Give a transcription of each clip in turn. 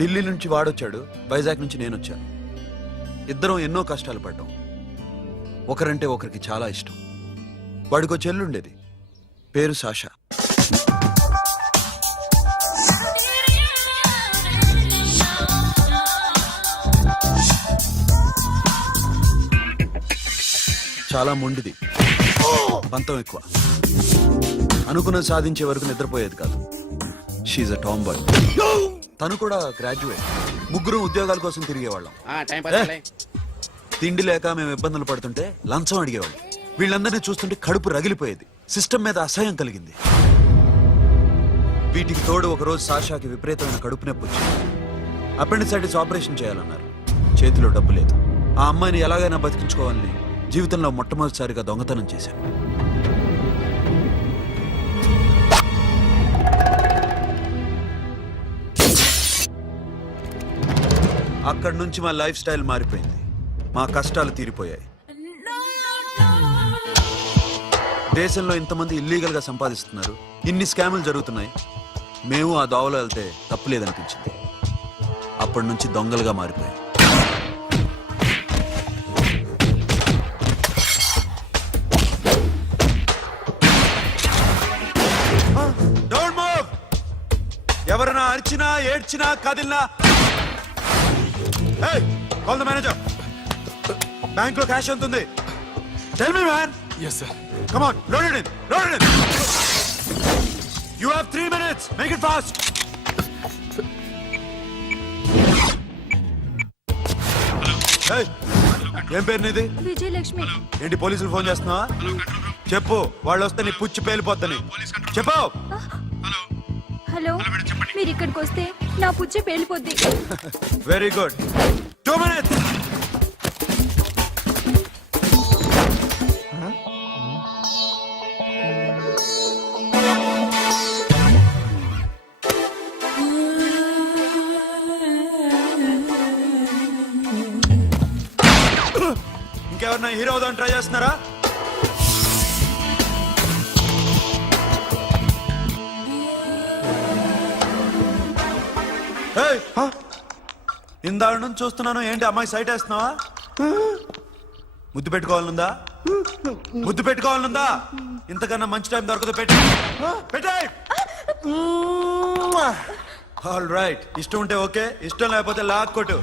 ఢిల్లీ నుంచి వాడొచ్చాడు, వైజాగ్ నుంచి నేను వచ్చాను. ఇద్దరం ఎన్నో కష్టాలు పడ్డాం. ఒకరంటే ఒకరికి చాలా ఇష్టం. వాడికో చెల్లుండేది, పేరు సాషా. చాలా మొండిది, పంతం ఎక్కువ. అనుకున్నది సాధించే వరకు నిద్రపోయేది కాదు. She's a tomboy. తను కూడా గ్రాడ్యుయేట్. ముగ్గురు ఉద్యోగాల కోసం తిరిగేవాళ్ళం. తిండి లేక మేము ఇబ్బందులు పడుతుంటే లంచం అడిగేవాళ్ళం. వీళ్ళందరినీ చూస్తుంటే కడుపు రగిలిపోయేది. సిస్టమ్ మీద అసహ్యం కలిగింది. వీటికి తోడు ఒకరోజు సాషాకి విపరీతమైన కడుపు నొప్పి వచ్చింది. అపెండిసైటిస్ ఆపరేషన్ చేయాలన్నారు. చేతిలో డబ్బు లేదు. ఆ అమ్మాయిని ఎలాగైనా బతికించుకోవాలని జీవితంలో మొట్టమొదటిసారిగా దొంగతనం చేశాను. అక్కడి నుంచి మా లైఫ్ స్టైల్ మారిపోయింది. మా కష్టాలు తీరిపోయాయి. దేశంలో ఇంతమంది ఇల్లీగల్ గా సంపాదిస్తున్నారు, ఇన్ని స్కాములు జరుగుతున్నాయి. మేము ఆ దోవలో వెళ్తే తప్పులేదనిపించింది. అప్పటి నుంచి దొంగలుగా మారిపోయాయి. ఎవరైనా అరిచినా ఏడ్చినా కదిలినా కాల్ ద మేనేజర్. బ్యాంక్ లో క్యాష్ ఎంత ఉంది? Tell me man. yes sir. come on, load it in. You have 3 minutes, make it fast. hey, ఏం పేరు నీది? విజయలక్ష్మి. ఏంటి పోలీసులు ఫోన్ చేస్తున్నావా? చెప్పు, వాళ్ళు వస్తే నీ పుచ్చి పేలిపోద్దని చెప్పు. హలో, మీరు ఇక్కడికి వస్తే నా పుచ్చే పేలిపోద్ది. Very good. 2 minutes. ఇంకెవరన్నా హీరో అవుదాం ట్రై చేస్తున్నారా? ఇందాక నుంచి చూస్తున్నాను, ఏంటి అమ్మాయి సైట్ వేస్తున్నావా? ముద్దు పెట్టుకోవాలనుందా? ఇంతకన్నా మంచి టైం దొరకదు. పెట్టే. ఆల్ రైట్, ఇష్టం ఉంటే ఓకే, ఇష్టం లేకపోతే లాక్ కొట్టు.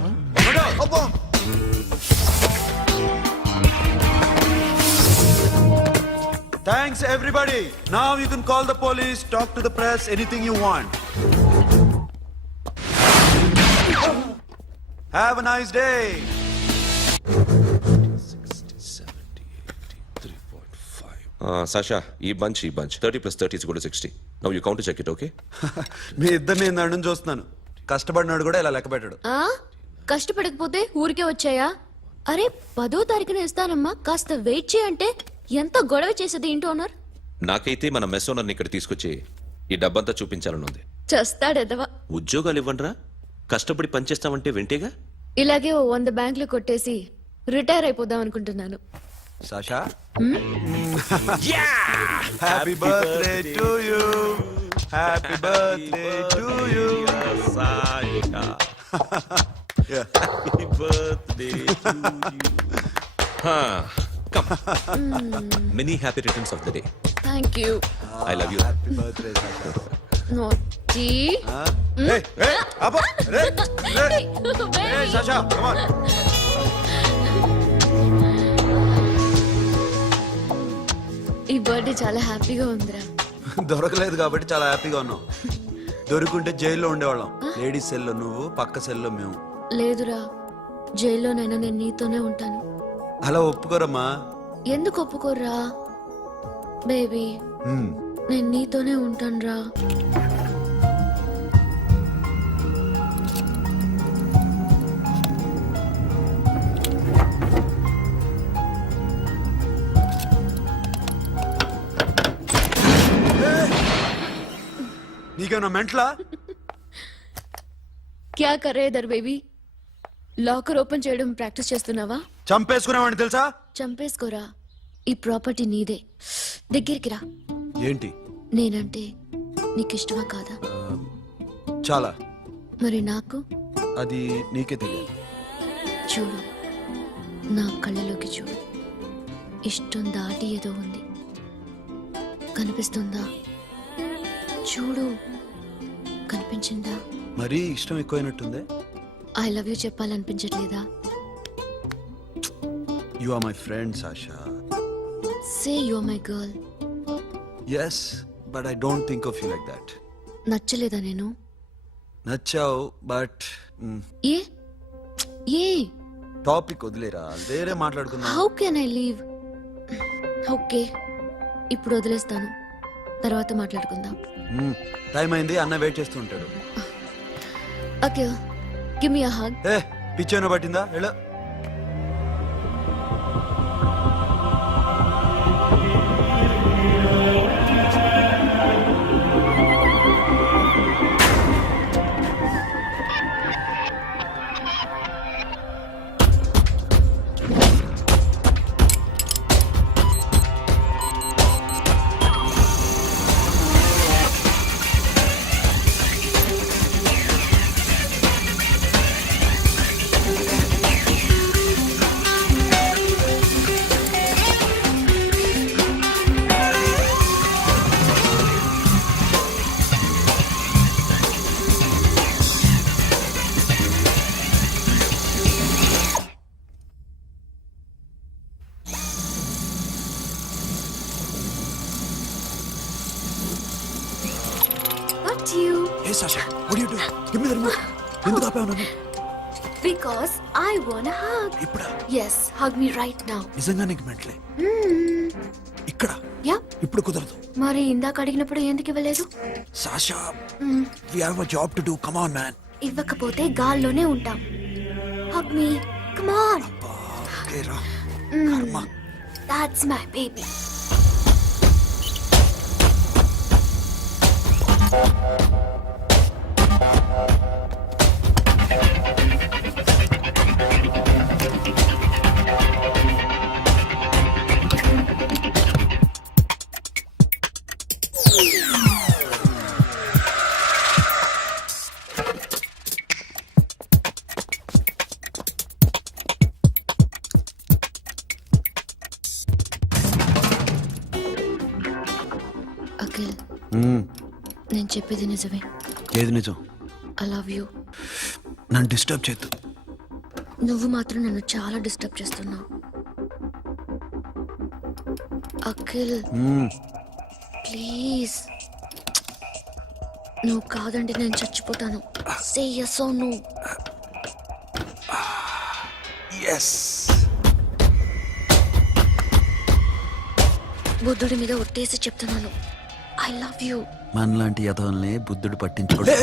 Thanks everybody. Now you can call the police, talk to the press, anything you want. Have a nice day. 60, 70, 80, 3.5. Sasha, ఈ bunch 30 plus 30 is equal to 60. Now you count to check it, okay? మీ ఇద్దరిని నేను నన్ను చూస్తున్నాను. కష్టపడినాడు కూడా ఇలా లెక్క పెట్టాడు. కష్టపడకపోతే ఊరికే వచ్చాయా? అరే 10వ తారీఖున ఇస్తానమ్మా, కాస్త వెయిట్ చేయంటే ఎంత గొడవ చేసేది ఇంటి ఓనర్. నాకైతే మన మెస్ ఓనర్ని ఇక్కడ తీసుకొచ్చి ఈ డబ్బంతా చూపించాలని ఉంది. చస్తాడెదవా. ఉద్యోగాలు ఇవ్వండిరా, కష్టపడి పనిచేస్తామంటే వింటేగా. ఇలాగే 100 బ్యాంకులు కొట్టేసి రిటైర్ అయిపోదాం అనుకుంటున్నాను. Sasha, happy birthday to you. Happy birthday to you Sasha. Happy birthday to you. Many happy returns of the day. Thank you. I love you. Happy birthday Sasha. Naughty. Hey, Abba. Hey, Sasha, come on. ఈ birthday చాలా హ్యాపీగా ఉందిరా. దొరకలేదు కాబట్టి చాలా హ్యాపీగా ఉన్నాం. దొరుకుంటే జైల్లో ఉండేవాళ్ళం. లేడీస్ సెల్లో నువ్వు, పక్క సెల్లో మేము. లేదురా, జైల్లోనైనా నేను నీతోనే ఉంటాను. అలా ఒప్పుకోరమ్మా. ఎందుకు ఒప్పుకోర్రా బేబీ? నేను నీతోనే ఉంటాను రా. నీకేమన్నా మెంట్లా? క్యా కరే ఇధర్ బేబీ? లాకర్ ఓపెన్ చేయడం ప్రాక్టీస్ చేస్తున్నావా? చంపేసుకునేవాడిని తెలుసా? చంపేసుకోరా, ఈ ప్రాపర్టీ నీదే. దగ్గరికి రా. ఏంటి? నేనంటే నీకు ఇష్టమా కాదా? చాలా. మరి నాకు అది నీకే తెలియదు. చూడు, నా కళ్ళలోకి చూడు. ఇష్టం దాటి ఏదో ఉంది, కనిపిస్తుందా? చూడు, కనిపించిందా? మరీ ఇష్టం ఎక్కువైనట్టుందే. ఐ లవ్ యూ చెప్పాలనిపించట్లేదా? You are my friend Sasha. Say you are my girl. Yes, but I don't think of you like that. నచ్చలేదా నేను? నచ్చావు, బట్ ఏ ఏ టాపిక్ వదిలేరా, వేరే మాట్లాడుకుందాం. How can I leave? Okay, ఇప్పుడు వదిలేస్తాను, తర్వాత మాట్లాడుకుందాం. టైం అయింది, అన్న వెయిట్ చేస్తూ ఉంటాడు. Okay, give me a hug. ఏ పిచ్చేనో పట్టిందా? ఎలా What you? ఏ Sasha, what are you doing? Give me the remote. ఎందుకు ఆపావు నన్ను? Because I wanna hug. ఇప్పుడా? Yes, hug me right now. నిజంగా నీకు మెంటలే? ఇక్కడ Yeah. ఇప్పుడు కుదరదు. మరి ఇందాక అడిగినప్పుడు ఎందుకు ఇవ్వలేదు? Sasha, we have a job to do. Come on, man. ఇవ్వకపోతే గాల్లోనే ఉంటాం. Hug me. Come on. Okay, రా. కర్మ. That's my baby. అఖిల్, నేను చెప్పేది నిజమే. ఏది నిజం? I love you. నన్ను డిస్టర్బ్ చేయొద్దు. నువ్వు మాత్రం నన్ను చాలా డిస్టర్బ్ చేస్తున్నావు. అఖిల్, ప్లీజ్. నువ్వు కాదంటే నేను చచ్చిపోతాను. సే yes or no. ఎస్. బుద్ధుడి మీద ఒట్టేసి చెప్తున్నాను, ఐ లవ్ యూ. మనలాంటి యథోల్ని బుద్ధుడు పట్టించుకోడు.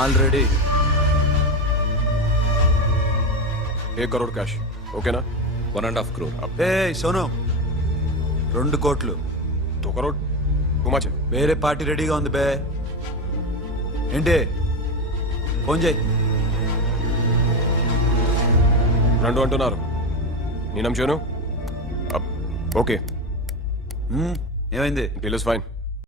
ఆల్రెడీ 1 करोड़ कैश ओके ना 1.5 crore. ఏ సోను, 2 కోట్లు. 2 करोड़ टू मच है వేరే పార్టీ రెడీగా ఉంది బే. ఏంటి ఫోన్ చేయి. రెండు అంటున్నారు నేను నమ్మాను ఓకే ఏమైంది? Deal is fine